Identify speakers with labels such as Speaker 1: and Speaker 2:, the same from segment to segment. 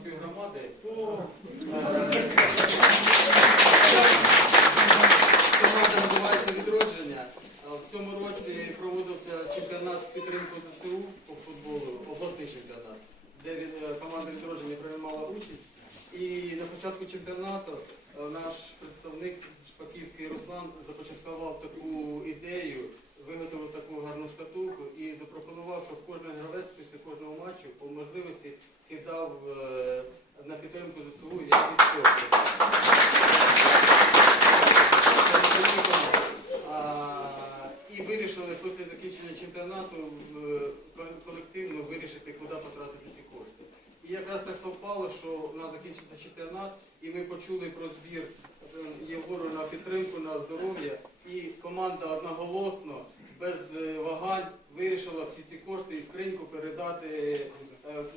Speaker 1: Дарницької громади. Команда називається відродження. В цьому році проводився чемпіонат підтримки ЗСУ по футболу, обласний чемпіонат, де е, команда відродження приймала участь. І на початку чемпіонату е, наш представник Шпаківський Руслан після закінчення чемпіонату е, колективно вирішити, куди потратити ці кошти. І якраз так совпало, що у нас закінчився чемпіонат, і ми почули про збір е, Єгору на підтримку, на здоров'я. І команда одноголосно, без е, вагань, вирішила всі ці кошти і скриньку передати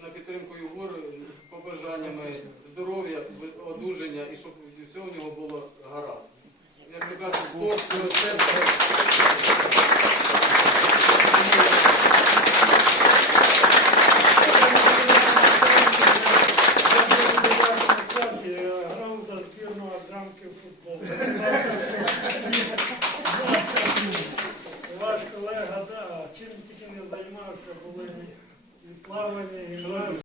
Speaker 1: на підтримку Єгору з побажаннями здоров'я, одужання і щоб все у нього було гаразд. Як то кажуть, спорт, мистецтво.
Speaker 2: Іванова з рамків футболу. Ваш колега, да, чим тільки не займався, були і плавання, і нас.